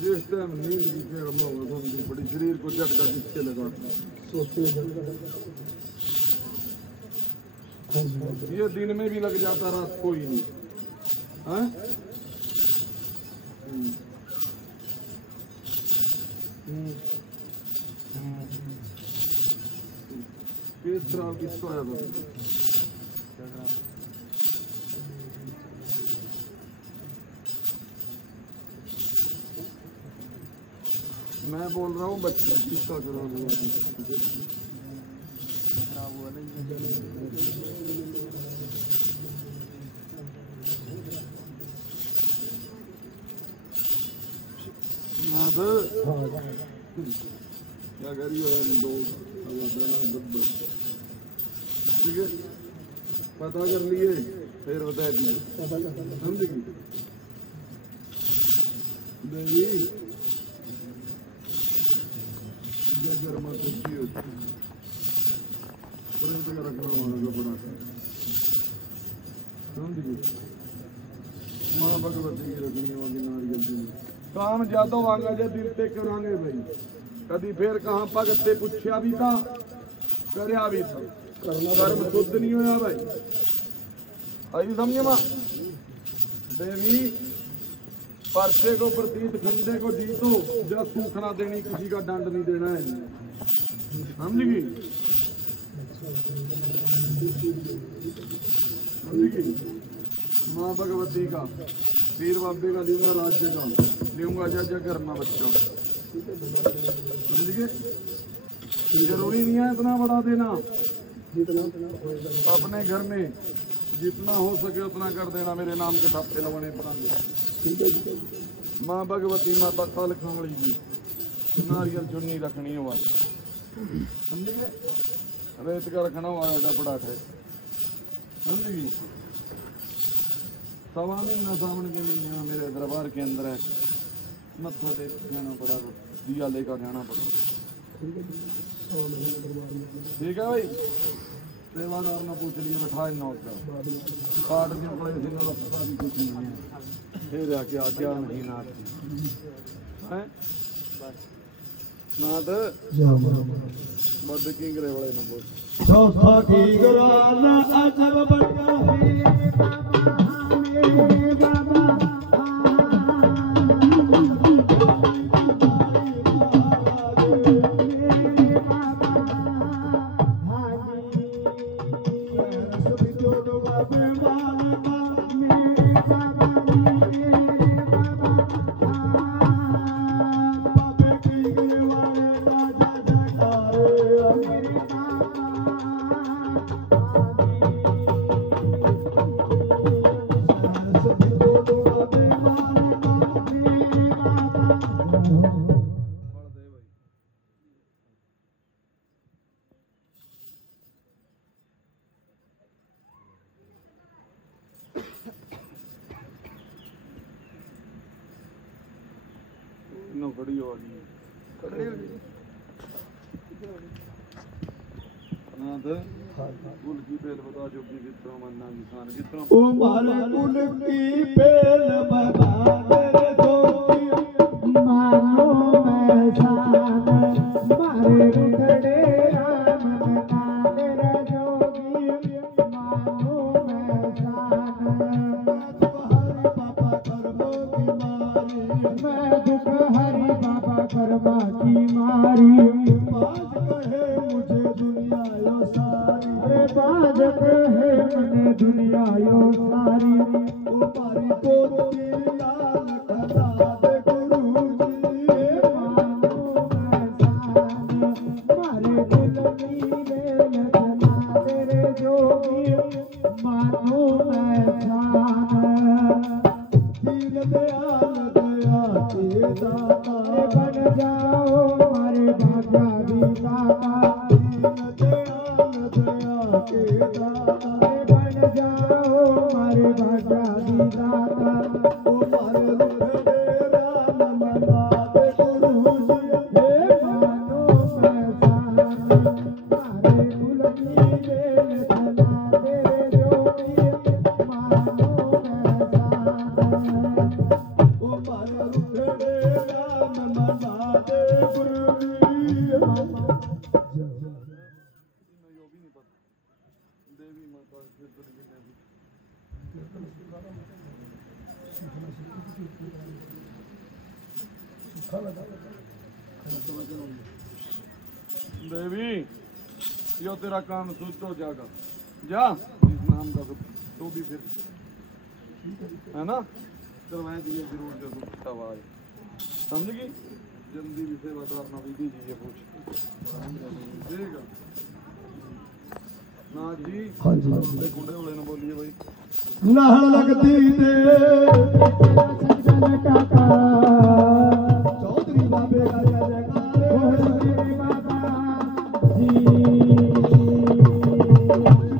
जिस टाइम नींद की बड़ी शरीर को झटका किसके लगा ये दिन में भी लग जाता रात को ही नहीं है। पेट खराब किसको है मैं बोल रहा हूँ बच्चा किसका खराब हुआ क्या करी हो दो ठीक है पता कर लिए फिर बता दिए समझ गई देवी गर्मा खुशी होती रखना होगा बड़ा समझ गई माँ भगवती की रखनी होगी नारियल काम ज्यादा वांगा जे दिल ते करांगे भाई कभी फिर कहाँ भगते पूछया भी था करया भी था कर्म शुद्ध नहीं होया भाई आई समझे मां देवी परसे को प्रतीत खंडे को जीतो या सूख ना देनी किसी का दंड नहीं देना है समझ गई माँ भगवती का पीर बाबे का लूंगा राज्य का लूंगा जज करना बच्चा समझ गए जरूरी नहीं है इतना बड़ा देना अपने घर में जितना हो सके उतना कर देना मेरे नाम के ठप्पे लगने पड़ेंगे ठीक है माँ भगवती माता काल खमड़ी जी नारियल चुन्नी रखनी हो समझ गए रेत का रखना हुआ कपड़ा है समझ गई सवा महीना सावन के महीने मेरे दरबार के अंदर है मत्था टेक जाना पड़ा दिया लेकर जाना पड़ा ठीक है भाई सेवादार ने पूछ लिए बैठा नौ का काट के पड़े थे लगता भी कुछ नहीं है फिर क्या क्या नहीं नाथ है नाथ बद की करे बड़े नंबर चौथा की गुराना अजब बड़ा है बाबा खड़ी हो गई कुल की बेल बता जो कि कितना मन्ना किसान कितना तुम्हारे कुल की बेल बता मेरे दोस्ती मानो मैं शान मारे रुखड़े राम बता मेरा जोगी मानो मैं शान मैं दुख हरि बाबा कर्मा की मारी बाज कहे मुझे दुनिया यो सारी अरे बाज कहे मने दुनिया यो सारी ओ मारी तो तेरी लाल कथा दे गुरु जी मानो मैं शान मारे दिल की बेल जना तेरे जोगी मानो मैं शान दीन दयाल दया के दाता बन जाओ हमारे भाग्या दाता दीन दयाल दया के दाता बन जाओ हमारे भाग्या दाता ओ मारे रुखड़े राम मना दे गुरु जी हे मानो मैं दे गुरु बाबा नहीं वो भी नहीं पता देवी माता कीर्तन की नहीं देवी यो तेरा काम शुद्ध हो जाएगा जा इस नाम का तो भी फिर है ना करवाए दिए जरूर जो तब आए समझ गई जल्दी भी सेवादार ना भी दीजिए पूछ ठीक है ना जी हाँ जी ते गुंडे वाले ने बोलिए भाई नाल लगती ते सजन काका चौधरी बाबे का जय जयकार बाबा जी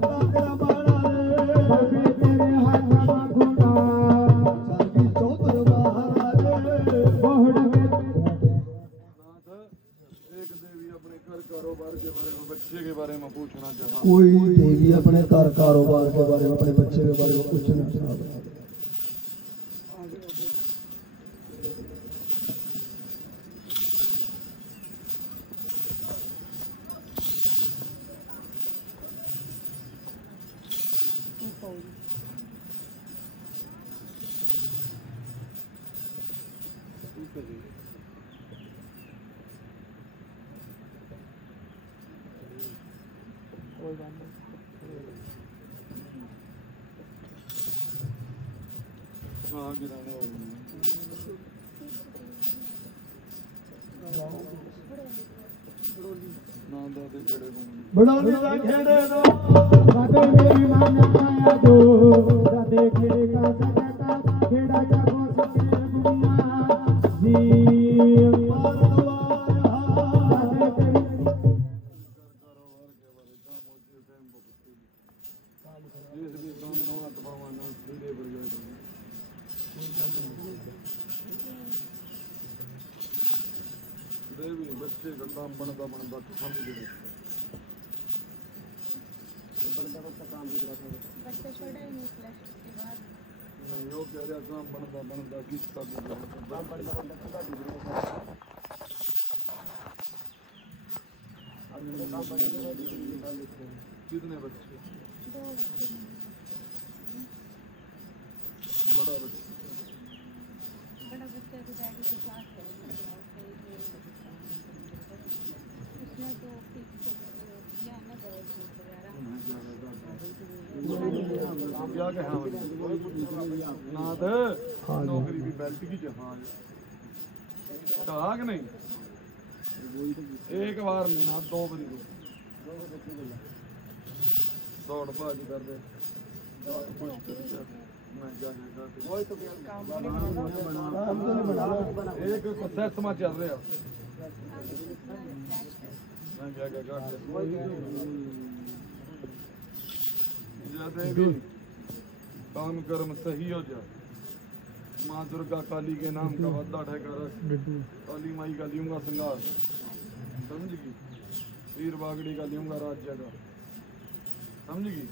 काकरा बाड़ा रे बाबे तेरे हाथ में घुंडा चलगी चौधर महाराज बोहड़ में नाथ एक देवी अपने घर कारोबार के बारे में बच्चे के बारे में पूछना चाहा कोई देवी अपने घर कारोबार के बारे में अपने बच्चे के बारे में पूछना चाहता है हाँ गिराने वाली ना दादे खड़े घूमने बड़ा निरा खेड़े दो बाबे मेरी मान आया दो राधे खेड़े का सजता खेड़ा जागो सके दुनिया जी राधे तेरी कारोबार के बारे काम होती है टाइम बहुत जिस भी काम न हाथ पावाना धीरे बढ़ जाएगा देवी बच्चे का काम बनता बनता हम भी गिरे बच्चा छोटा ही निकला उसके बाद नहीं वो कह रहा काम बनता बनता किसका भी काम बनता कितने बच्चे दो बच्चे बड़ा बच्चा बड़ा बच्चा तो डैडी के साथ है उसने तो पीछे किया ना बहुत वगैरह क्या कहा नाथ नौकरी भी बैठ की जहाज चाहक नहीं एक बार नहीं ना दो बरी दौड़ भाज कर दे मैं क्या एक सिस्टम चल रहा मैं क्या कर देवी काम कर्म सही हो जा माँ दुर्गा काली के नाम का वद्दा ठहका रख काली माई का लियूंगा श्रृंगार समझ गई वीर बागड़ी का लियूंगा राज जगह समझ गई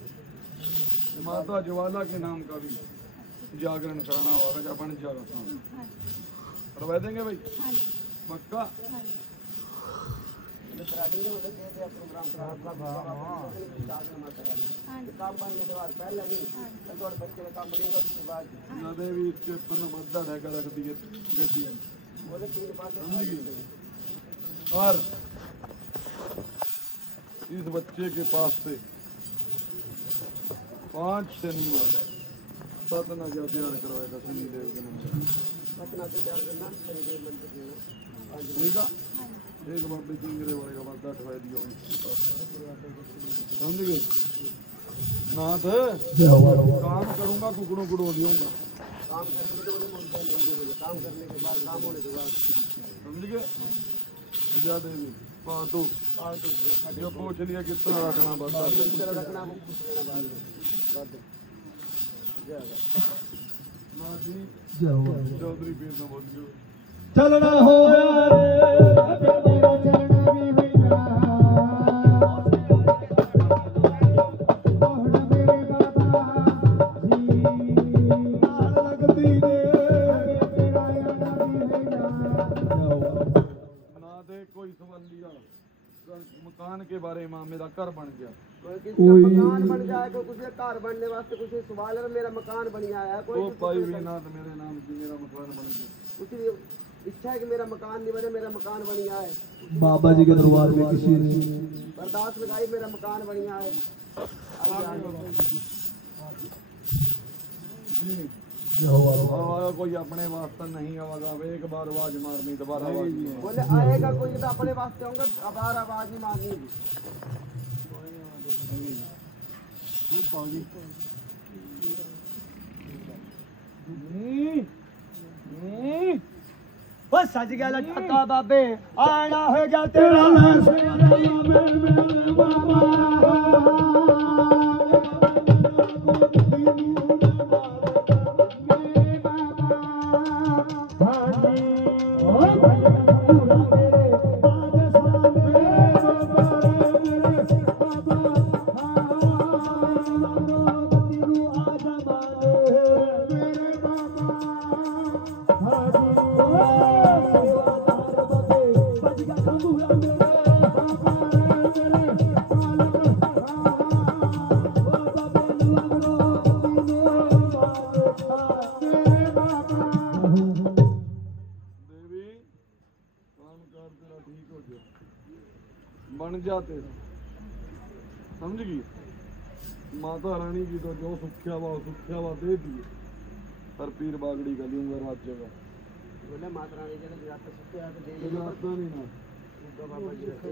माता ज्वाला के नाम का भी जागरण कराना होगा जब बन जाएगा करवा देंगे भाई हाँ जी पक्का हाँ जी हाँ जी देवी के पन बद्दा ढका रख दिए बेटी समझ गई और इस बच्चे के पास से 5 शनिवार 7 ना क्या ध्यान करवाएगा शनिदेव के मंदिर ठीक है एक बाबे चिंगरे वाले का बद्दा ठवाई दिया समझ गए नाथ काम करूंगा कुकड़ों कुकड़ों दियूंगा समझ गए जा देवी पालतू जो पूछ लिया कितना रखना बता ना जी चौधरी पीर ने बोलियो चलना हो तेरा चलना भी होइया बोहड़ मेरे बाबा जी लगती दे तेरा आना भी होइया कोई सवाल लिया मकान के बारे में मेरा घर बन गया कोई मकान बन जाए कोई कुछ घर बनने वास्ते कुछ सवाल है मेरा मकान बन गया है ओ भाई विनाथ मेरे नाम की मेरा मकान बन गया कुछ इच्छा है कि मेरा मकान नहीं बने मेरा मकान बन गया है बाबा जी के दरबार में किसी ने बर्दाश्त लगाई मेरा मकान बन गया है आवागा कोई अपने वास्ते नहीं आवागा एक बार आवाज मारनी दोबारा आवाज नहीं बोले आएगा कोई तो अपने वास्ते होंगे बार आवाज नहीं मारनी बस सज गया लटका बाबे आना हो गया तेरा बन जाते समझ गई माता रानी जी तो जो सुख्या वा दे दिए हर पीर बागड़ी का लूंगा रात जगह बोले माता रानी जी ने जगह पे सुखे आके दे जगाता नहीं ना बाबा जी रखे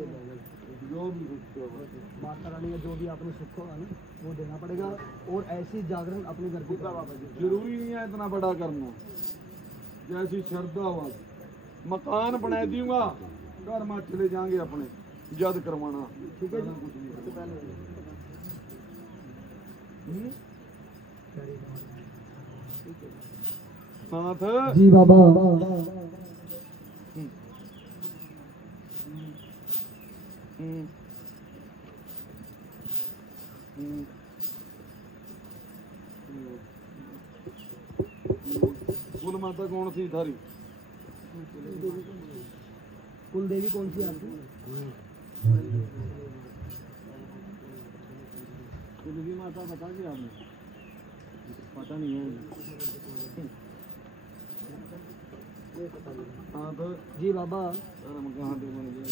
जो भी सुख्या वा माता रानी का जो भी आपने सुख होगा ना वो देना पड़ेगा और ऐसी जागरण अपने घर पे बाबा जी जरूरी नहीं है इतना बड़ा करना जैसी श्रद्धा वा मकान बना दूंगा घर में चले जाएंगे अपने जद करवाना ठीक है जी साथ जी बाबा कुल माता कौन सी थारी कुल देवी कौन सी आपकी कुल की माता बता दिया आपने पता नहीं है हाँ तो जी बाबा हम कहाँ पे बन गए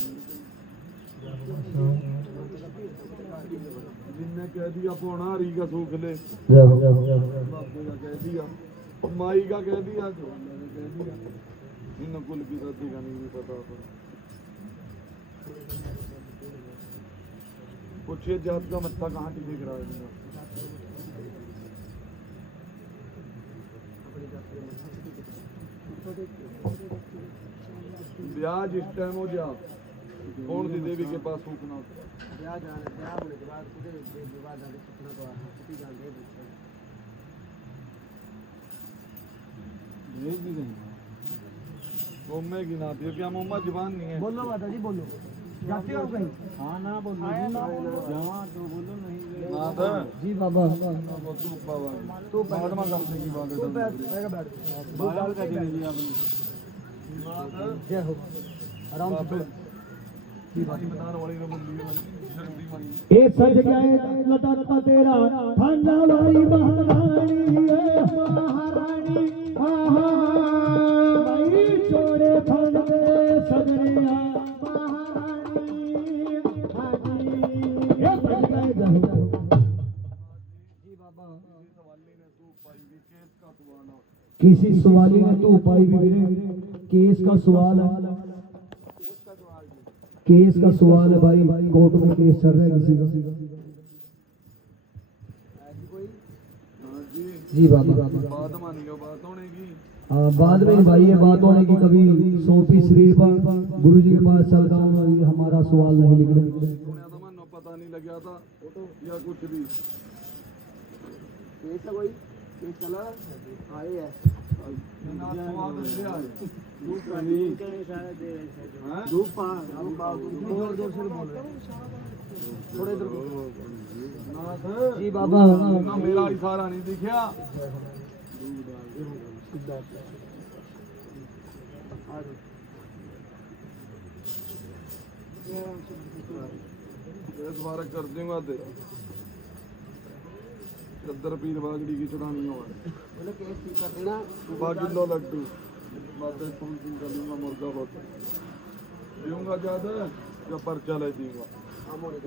जिनने कह दिया पौना हरी का सूख ले बाबे का कह दिया माई का कह दिया जो ने कह दिया इन कुल की दादी का नहीं पता पूछिए जात का मत्था कहाँ टिके करा दूंगा ब्याज इस टाइम हो जा कौन सी देवी के पास सूखना ब्याह जाने ब्याह होने के बाद पूरे विवाह जाने सुखना तो छुट्टी जान दे भेज भी देंगे मोम्मे की नाती है क्या मोम्मा जवान नहीं है बोलो माता जी बोलो जाते हो कहीं हाँ ना बोलो जहाँ तो बोलो नहीं नाथ जी बाबा तू बाबा तू बाद में कर देगी बात तू बैठ बाल का दी जी आपने जय हो आराम से बैठ। मैदान वाली ने बोली शक्ति मारी ए सज गए लटका तेरा ठंडा वाली महारानी महारानी भाई छोड़े फल दे सजनिया महारानी हाजी ए सज गए जी बाबा किसी सवाली ने तू पाई भी केस का सवाल है केस का सवाल है भाई कोर्ट में केस चल रहा है किसी का जी बाबा बाद मानियो बात होने की बाद में भाई ये बात होने की कभी 100 शरीर पर गुरु जी के पास चल रहा हूँ हमारा सवाल नहीं लिख रहे मानो पता नहीं लग गया था या कुछ भी केस है कोई केस चला आए है स्वाद ले आए धूप पा जोर जोर से बोल रहे थोड़े इधर नाथ जी बाबा ना मेरा इशारा नहीं दिखा इस बार कर दूंगा तेरा चद्दर पीर बागड़ी की चढ़ानी हो बोले केस ठीक कर देना 2 किलो लड्डू बातें फूल फूल कर लूंगा मुर्गा बहुत दूंगा ज्यादा या पर्चा ले दूंगा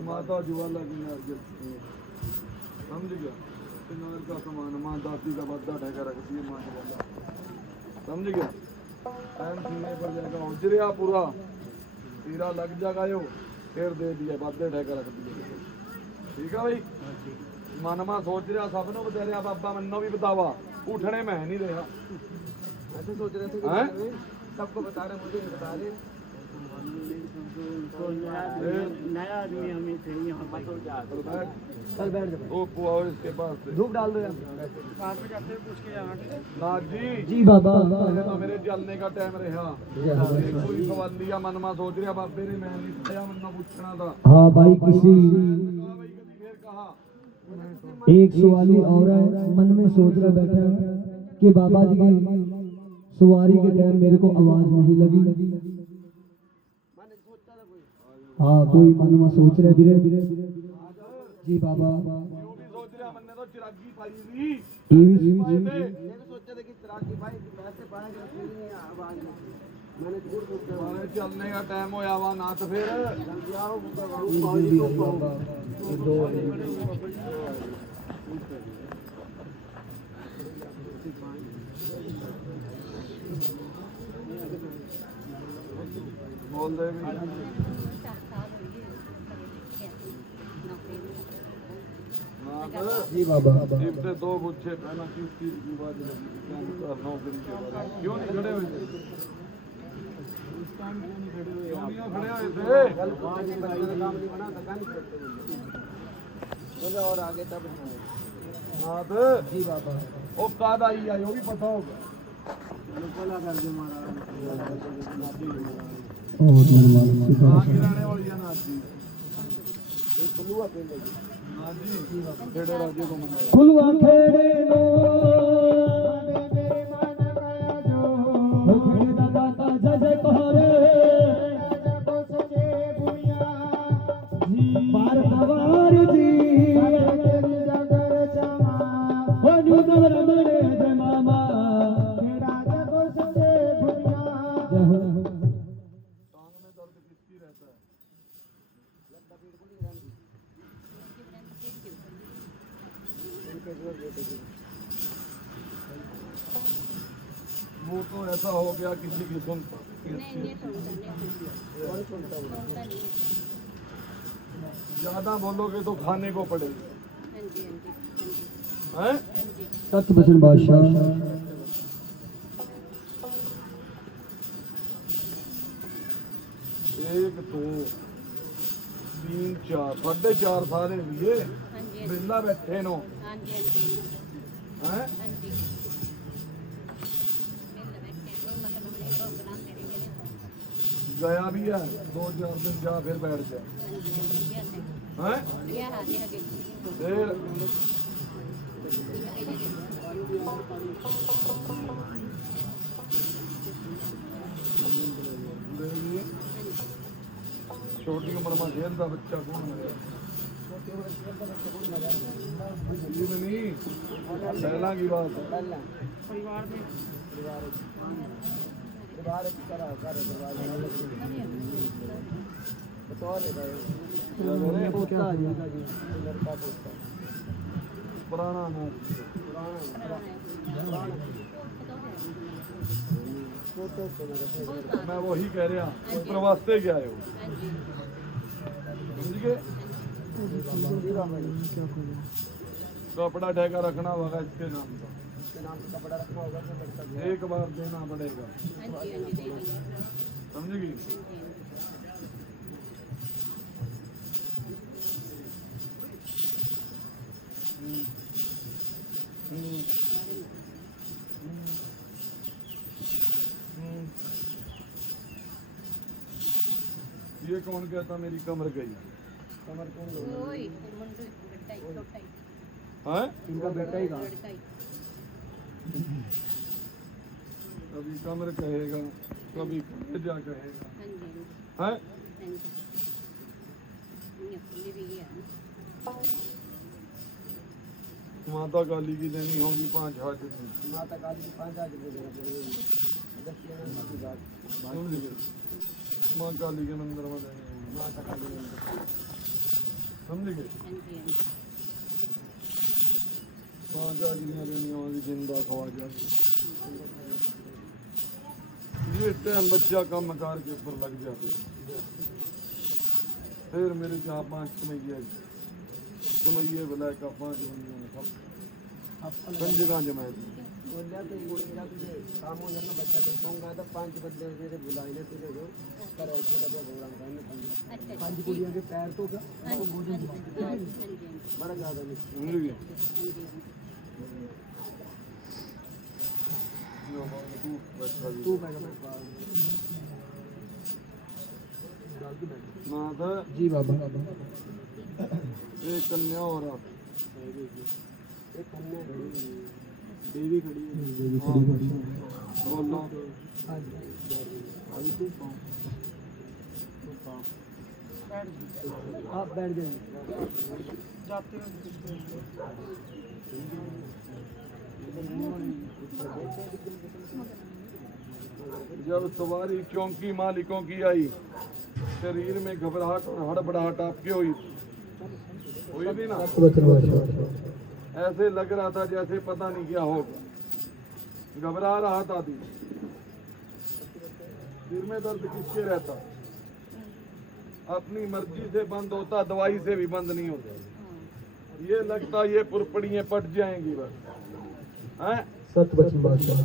माता जुआला की नारियल समझ गया किनार का सामान माँ दादी का बद्दा ठेका रखती है माँ जुआला समझ गया टाइम सीने पर जाएगा उजरिया पूरा तीरा लग जाएगा यो फिर दे दिया बद्दे ठेका रख दिए ठीक है भाई मनमा सोच रहा सबनों बता रहा बाबा मन्नो भी बतावा उठने में नहीं रहा ऐसे सोच रहे थे हैं? कि सबको बता रहे मुझे नहीं बता रहे नया आदमी हमें थे यहाँ पर चल बैठ जा वो पुआओ इसके पास से धूप डाल दो यार पास में जाते पूछ के यहाँ नाथ जी जी बाबा पहले तो मेरे जलने का टाइम रहा कोई सवाल लिया मनमा सोच रहा बाबे ने मैं नहीं बताया मन्ना पूछना था हाँ भाई किसी कहा भाई कभी फिर कहा एक सवाली और है मन में सोच रहा बैठा है कि बाबा जी की सवारी के टाइम मेरे को आवाज नहीं लगी हाँ कोई मन में सोच रहा है जी बाबा जो भी सोच रहा मैंने तो चिरागी पाई थी ये भी सोचा था कि चिरागी भाई वैसे पाएंगे नहीं आवाज मैंने झूठ सोचा हमारे चलने का टाइम होया हुआ ना तो फिर जल्दी आओ बाबा ये दो बोल दे भी जी बाबा एक से 2 गुच्छे पहना किस चीज की बात लगी क्या नौकरी के बारे में क्यों नहीं खड़े हुए थे उस टाइम क्यों नहीं खड़े हुए क्यों नहीं खड़े हुए थे काम नहीं बना सका नहीं करते बोले और आगे तब नाथ जी बाबा वो काद आई है वो भी पता होगा बोला कर दे महाराज कहाँ की रहने वाली है नाथ जी एक फलुआ पेड़ लगी नाथ जी खेड़े राज्य को मनाया फुलवा खेड़े नो मेरे मन गया जो खेड़े दादा का जय जय कहारे जब सचे दुनिया पार पवार जी तेरी जगर चमा हो न्यू दवर मरे जय मामा मेरा जब सचे दुनिया जय हो टांग में दर्द किसकी रहता है वो तो ऐसा हो गया किसी की सुन ज्यादा बोलोगे तो खाने को पड़ेगा हैं सत बचन बादशाह 1 2 3 4 4.5 सारे लिए बिल्ला बैठे नो हैं गया भी है 2-4 दिन जा फिर बैठ जा हैं फिर छोटी उम्र में खेलता बच्चा कौन है ये नहीं पहला की बात है परिवार में पुराना ना मैं वही कह रहा प्रवास से क्या है वो समझ गए कपड़ा ठेका रखना होगा इसके नाम का कपड़ा रखना होगा तो लड़का एक बार देना पड़ेगा समझेगी ये कौन कहता मेरी कमर गई कमर कौन है इनका बेटा ही कहा कभी कमर कहेगा कभी कलेजा कहेगा है खुली भी है माता काली की देनी होगी 5 हाजिर माता काली की 5 आज दे देगा की बात समझ गए माँ काली के मंदिर में देनी होगी माता काली ने समझ गए हाँ जी हाँ जी 5 हाजिरियाँ देनी होगी जिंदा ख्वाजा की ये टाइम बच्चा काम कार के ऊपर लग जाते फिर मेरे जहाँ 5 समैये बुलाए का 5 बंदियों ने सब जगह जमाए थे बोलिया तो बोलिया तुझे काम हो जाना बच्चा तो कहूँगा तो 5 बंदे तेरे बुलाए ले तुझे जो पर छोटा सा प्रोग्राम करने अच्छा 5 कुड़ियों के पैर तो क्या हाँ जी हाँ जी हाँ जी बड़ा ज़्यादा नहीं समझ गए हाँ जी तू बैठा भी तू बैठ माता जी बाबा एक कन्या और आप एक कन्या देवी खड़ी है बोलो अभी तू आप बैठ जाइए जाते जब सवारी चौकी मालिकों की आई शरीर में घबराहट और हड़बड़ाहट आपके हुई थी ना ऐसे लग रहा था जैसे पता नहीं क्या होगा घबरा रहा था दिल सिर में दर्द किसके रहता अपनी मर्जी से बंद होता दवाई से भी बंद नहीं होता ये लगता ये पुरपड़ियाँ पट जाएंगी बस हैं सतवचन बादशाह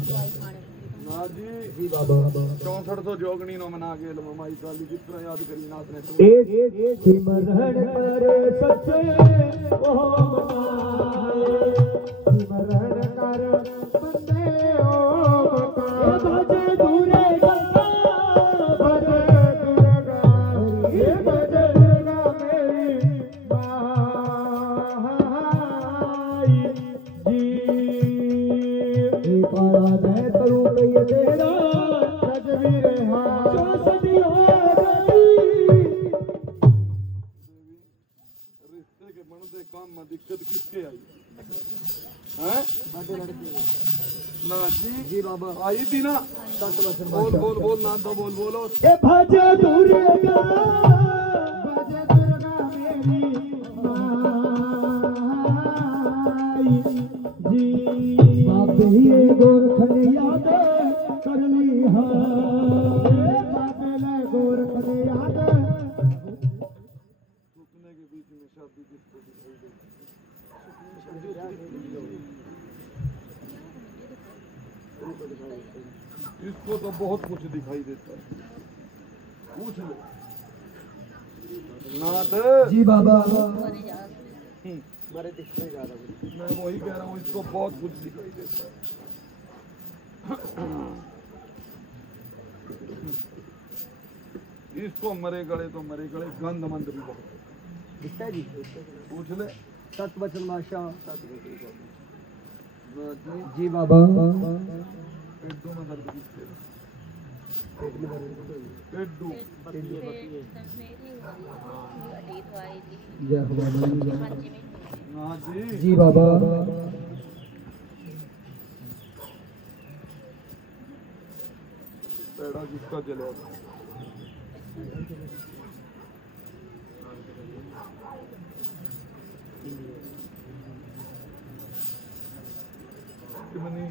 ना जी जी बाबा 6400 जोगनी नो मना के माई काली जितना याद करी नाथ ने तो एक सिमरन कर सच्चे ओम नाय सिमरन कर बंदे ओम का भजे दूरे गंगा भजे दुर्गा ये भजे दुर्गा मेरी माई जी एक आराधे करूं ये तेरा सजवीर हां जो सदी हो गई रिश्ते के बनते काम में दिक्कत किसके आई हैं बड़े लड़के ना जी जी बाबा आई थी ना सतवचन बोल बोल बोल ना तो बोल बोलो ए भज दुर्गा भज दुर्गा मेरी माई जी बाप ही गोरखन याद कर ली हा बाप ले गोरखन याद रुकने के बीच में शादी किसको दिखाई देती इसको तो बहुत कुछ दिखाई देता है पूछ लो नाथ जी बाबा हमारे यहाँ हमारे दिखते ज्यादा मैं वही कह रहा हूँ इसको बहुत कुछ दिखाई देता है इसको मरे गले तो मरे गले गंध मंद भी बहुत है। दिखता है जी पूछ ले सतवचन बादशाह नाथ जी जी बाबा पेड्डू में दर्द किसके पेट में दर्द पेड्डू पेट दर्द मेरी हड्डी दवाई दी जय हो बाबा हाँ जी में नाथ जी जी बाबा पेड़ा किसका जलेगा मनी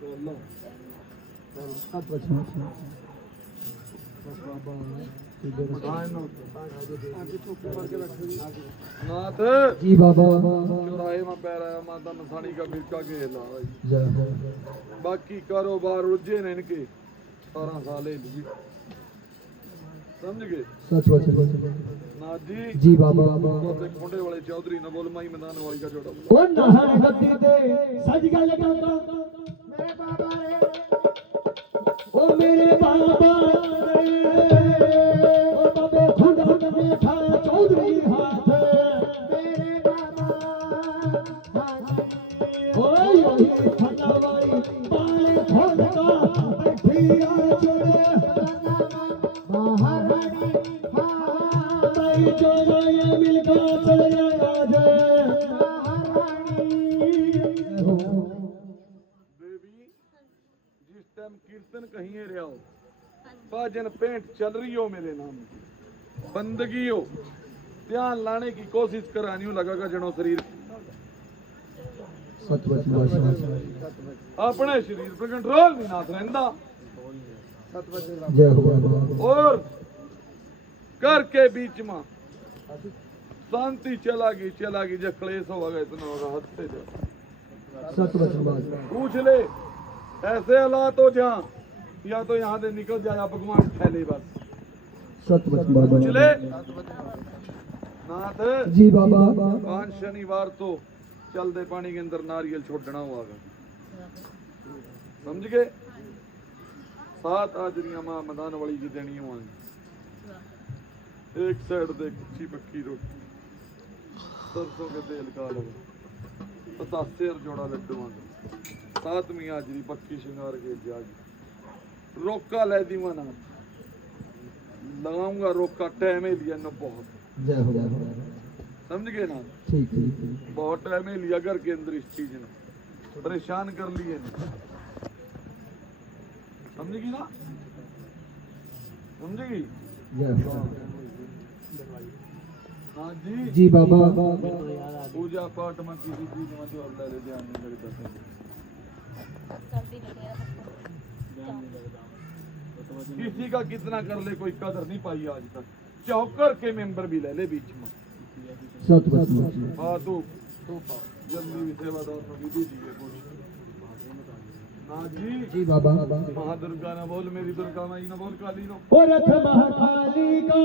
तो अल्लाह सतवचन बाबा नाथ जी बाबा चौराहे में पैर आया माता मसानी का बिरका के हिला भाई जय हो बाकी कारोबार उलझे ने इनके 17 साल ली समझ गए सतवचन नाथ जी जी बाबा तो खोंडे वाले चौधरी न बोल माई मैदान वाली का जोड़ा ओ नहर गद्दी ते सज गल गाता मेरे बाबा रे ओ मेरे बाबा रे ओ बाबे खुदा ने खा चौधरी हाथ मेरे बाबा ओए ओए फटावाई पाले खोद का बैठी आ चले महारानी हां भाई जो ये मिल गया भजन पेंट चल रही हो मेरे नाम की, बंदगी हो, ध्यान लाने की कोशिश करानी हो, लगेगा जनो शरीर सतवच बादशाह अपने शरीर पे कंट्रोल नहीं ना रहंदा। जय हो बाबा और घर के बीच में शांति चला गई जब क्लेश होगा इतना होगा हद से जा। सतवच बादशाह पूछ ले ऐसे हालात हो जहाँ या तो यहाँ से निकल जाए या भगवान ठहले बस। सतवच पूछ बाबा ले नाथ जी बाबा 5 शनिवार तो चल दे पानी के अंदर नारियल छोड़ना हुआ समझ गए। 7 हाजरियां मां मैदान वाली की देनी होंगी। एक साइड दे कच्ची पक्की रोटी सरसों के तेल का लगा 85 जोड़ा लड्डू 7वीं हाजरी पक्की श्रृंगार के जागी रोका ले दीवा ना लगाऊंगा रोका टाइम ही लिया न बहुत जय हो बाबा समझ गए ना। ठीक ठीक बहुत टाइम ही लिया घर के अंदर इस चीज ने परेशान कर लिए ने समझेगी ना समझेगी। जय हो हाँ जी जी बाबा पूजा पाठ में किसी चीज में जो अल्लाह रे ध्यान नहीं लगता सर्दी लगे किसी का कितना कर ले कोई कदर नहीं पाई आज तक। चौकर के मेंबर भी ले ले बीच में। सतवच बादशाह हाँ तू जल्दी भी सेवादार में भी दीजिए कुछ। हाँ जी जी बाबा महादुर्गा ना बोल मेरी दुर्गा माई ना बोल काली नो ओ रथ महाकाली का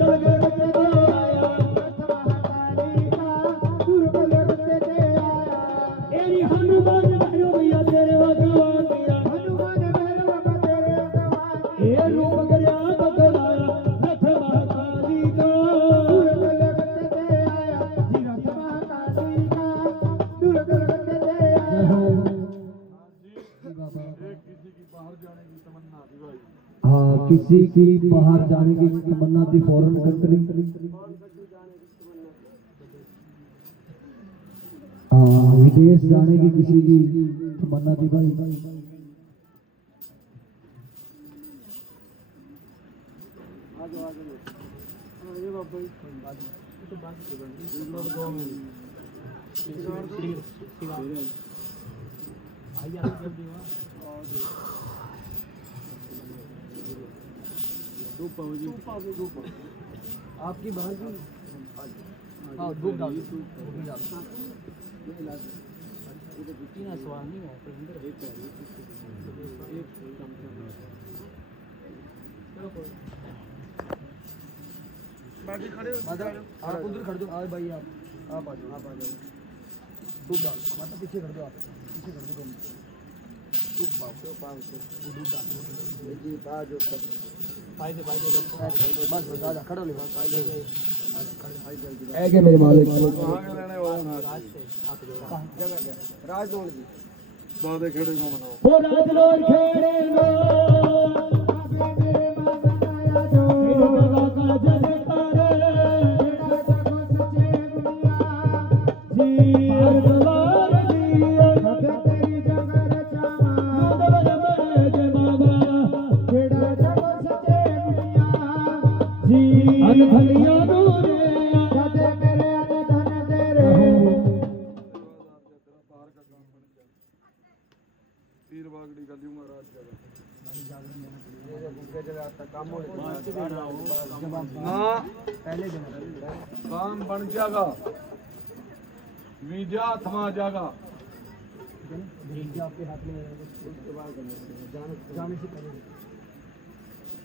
जगत दे आया रथ महाकाली का दुर्बल रथ दे आया एरी हनुमान भैरवैया तेरे भगवान दिया हनुमान भैरव तेरे भगवान ए रूप गया बदलाया रथ महाकाली का दुर्बल रथ दे आया जी रथ महाकाली का दुर्बल रथ दे आया हाँ किसी की बाहर जाने की तमन्ना थी फॉरेन कंट्री। हाँ विदेश जाने की किसी की तमन्ना थी भाई। आपकी बहन की हाँ दूध डाल आप उधर खड़ दो आज भाई आप आ जाओ दूध डाल मतलब पीछे कर दो आप पीछे कर दो दूध डाल बस दादा खड़ो ले ऐसे मेरे मालिक कहाँ के रहने वाला ना राजदोड़ जी दादे खेड़े को मनाओ वो राजलोर खेड़े लो मेरे बाबा आया जो बाबा का जयकारे जी हर दरबार जी तेरी जगह रचावा जय बाबा खेड़ा जगो सचे दुनिया जी अनधलिया नूरे राधे मेरे अनधन तेरे पीर बागड़ी का ल्यूंगा रात जगह हाँ पहले दिन काम बन जाएगा वीजा थमा जाएगा। आपके हाथ में उसके बाद जाने से पहले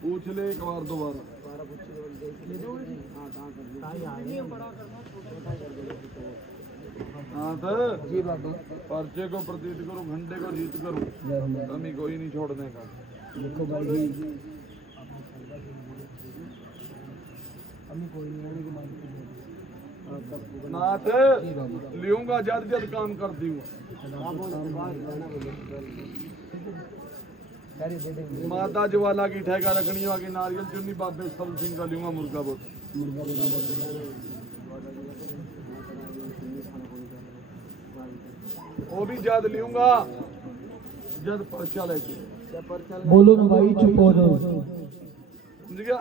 पूछ ले एक बार दोबारा हाँ तो जी बाबा पर्चे को प्रतीत करो घंटे को जीत करो कमी कोई नहीं छोड़ने का। देखो भाई हमें कोई नहीं आने की मांग नाथ लियूंगा जद जद काम कर दूंगा। माता ज्वाला की ठेका रखनी होगी नारियल चुन्नी बाबे सल सिंह का लूंगा मुर्गा बहुत वो भी जद लूंगा जद पर्चा लेके बोलो ना भाई, चुप हो जाओ। समझ गया?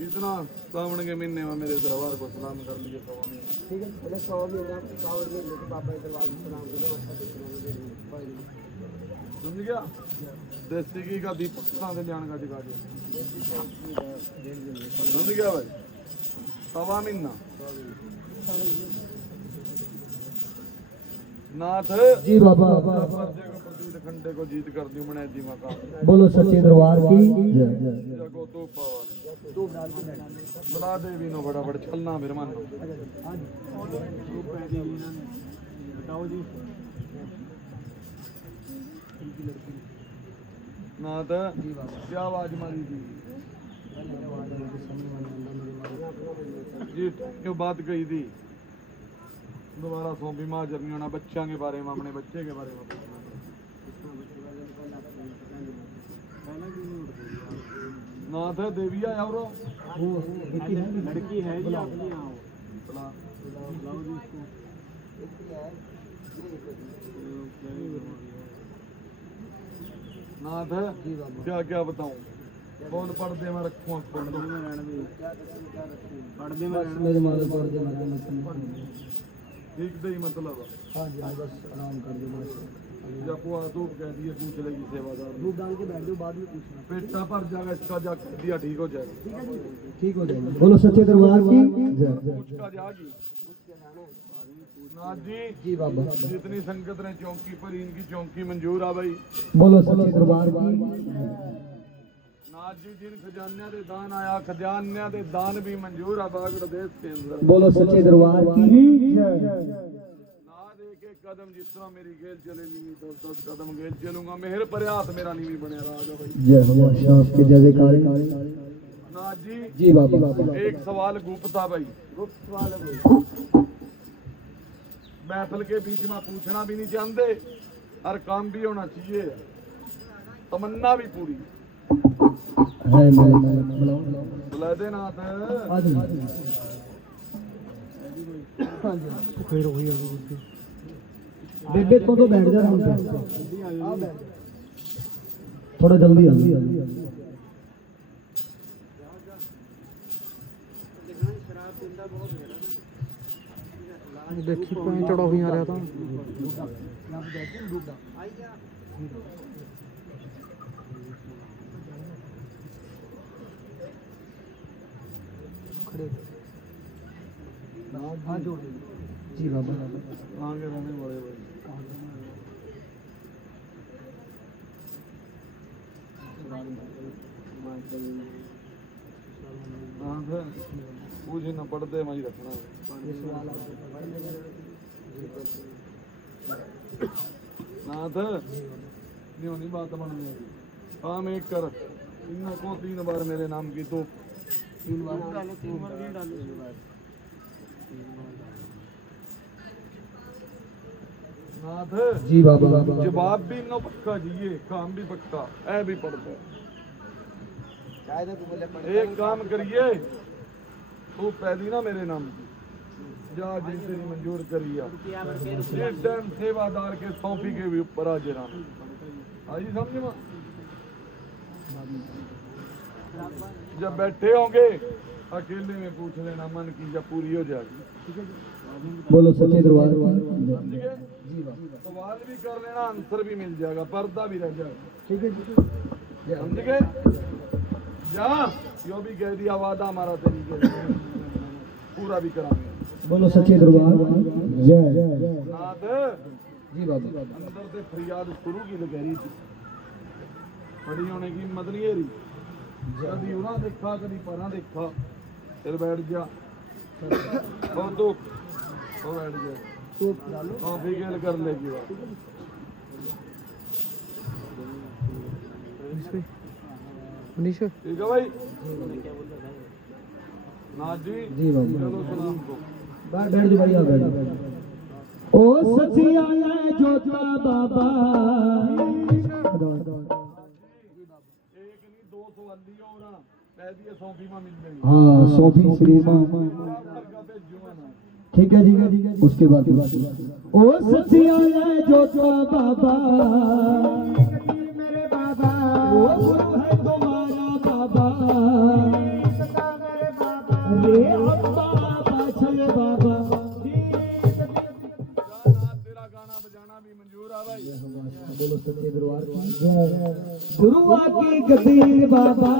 इतना सावन के महीने में मेरे दरबार को सलाम कर लीजिए। ठीक है, पहले 100 महीना सावन में लेके बाबा के दरबार में सलाम करो। समझ गया? देसी घी का दीपक कहाँ से लियान का दिखा दिया। समझ गया भाई? सवा महीना नाथ जी बाबा। खंडे को जीत कर दी मैंने जी मका। बोलो सच्चे दरबार की जय। जगो तो पावा बुला दे भी नो फटाफट चलना फिर मान बताओ जी। नाथ क्या आवाज मारी थी जी? क्यों बात कही थी? दोबारा सौंपी माँ जब नहीं होना। बच्चा के बारे में, अपने बच्चे के बारे में पूछना। नाथ देवी आया और लड़की है जी अपनी। नाथ क्या क्या बताऊं? कौन पर्दे में रखूं? पर्दे में मेरे मारे पर्दे में ठीक दही मतलब हाँ जी, हाँ बस आराम कर दो बस। जब वो धूप कह दिए पूछ लेगी सेवादार। धूप डाल के बैठ जाओ, बाद में पूछना। पेटा भर जाएगा इसका, जा दिया ठीक हो जाएगा। ठीक हो जाएगा। बोलो सच्चे दरबार की जय। उसका जागी नाथ जी। जी बाबा। जितनी संगत ने चौकी पर इनकी चौकी मंजूर आ भाई। बोलो सच्चे दरबार की नाथ जी जिन खजानिया दे दान आया, खजानिया दे दान भी मंजूर आ बागड़ देश के अंदर। बोलो सच्चे दरबार की जय। नाथ एक एक कदम जिस तरह मेरी गेल चले नहीं 10 कदम गेल चलूंगा। मेहर पर हाथ मेरा नहीं बने रहा भाई। जय हो आपके जयकार। नाथ जी जी बाबा। एक सवाल गुप्त था भाई। गुप्त सवाल है। महफिल के बीच में पूछना भी नहीं चाहते और काम भी होना चाहिए, तमन्ना भी पूरी है। बुलाओ बुला दे नाथ। फिर वही बेबे तो बैठ जा रहा हूँ। थोड़ा जल्दी आ। देखी पॉइंट चढ़ा हुई आ रहा था। जी बाबा। आगे रहने बड़े भाई। पूछ न पड़ते वही रखना। नाथ नहीं बात बनने की। काम एक कर, इनको 3 बार मेरे नाम की तो 3 बार नाथ जी बाबा। जवाब भी नो पक्का जिए, काम भी पक्का ऐ भी पड़ता। एक काम करिए, तू पहली ना मेरे नाम की जा जिनसे नहीं मंजूर करिया इस टाइम सेवादार के सौंपी के भी ऊपर आ जरा आई समझ में। जब बैठे होंगे अकेले में पूछ लेना, मन की जब पूरी हो जाएगी। बोलो सच्चे दरबार। समझ गए? सवाल भी कर लेना, आंसर भी मिल जाएगा, पर्दा भी रह जाएगा। ठीक है। समझ गए? जा यो भी कह दिया वादा हमारा तेरी के पूरा भी कराएंगे। बोलो सच्चे दरबार जय। नाथ जी बाबा। अंदर से फरियाद शुरू की तो कह रही थी, खड़ी होने की हिम्मत नहीं है रही। कभी उन्हें देखा कभी परा देखा, फिर बैठ गया और तो बैठ गया कॉफी गेल कर लेगी बात। ठीक है भाई। नाथ जी बाबा। चलो सलाम को बैठ जा भाई, आ बैठ। ओ सच्ची आया जोता बाबा। एक नहीं 2 सवाली और कह दिए सौंपी में मिल गई। हाँ सोफी श्री माँ। का भेजूंगा ना। ठीक है उसके बाद ओ सचिया जोता बाबा मेरे बाबा वो गुरु है तुम्हारा बाबा मेरे बाबा रे अब्बा पाछल बाबा तेरा गाना बजाना भी मंजूर है भाई। बोलो सच्चे दरबार की गुरुआ की गदीर बाबा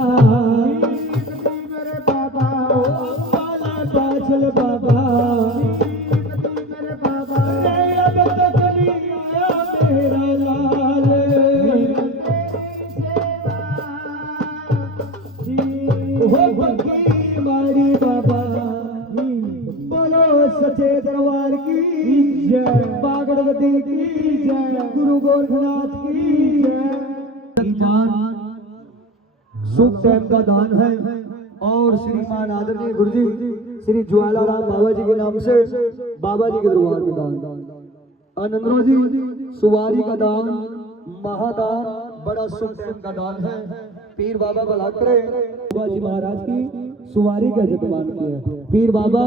मेरे बाबा अब्बा पाछल बाबा मेरे बाबा अब तक नहीं आया मेरा लाल हो बकी मारी बाबा बोलो सच्चे दरबार की जय बागड़वती की जय गुरु गोरखनाथ की जय सुख टाइम का दान है और श्रीमान आदरणीय गुरुजी श्री ज्वालाराम बाबा जी के नाम से बाबा जी के दरबार में दान आनंदरो जी सुवारी का दान महादान बड़ा शुभ टाइम का दान है पीर बाबा भला करे बाबा जी महाराज की सुवारी का जतमान किया पीर बाबा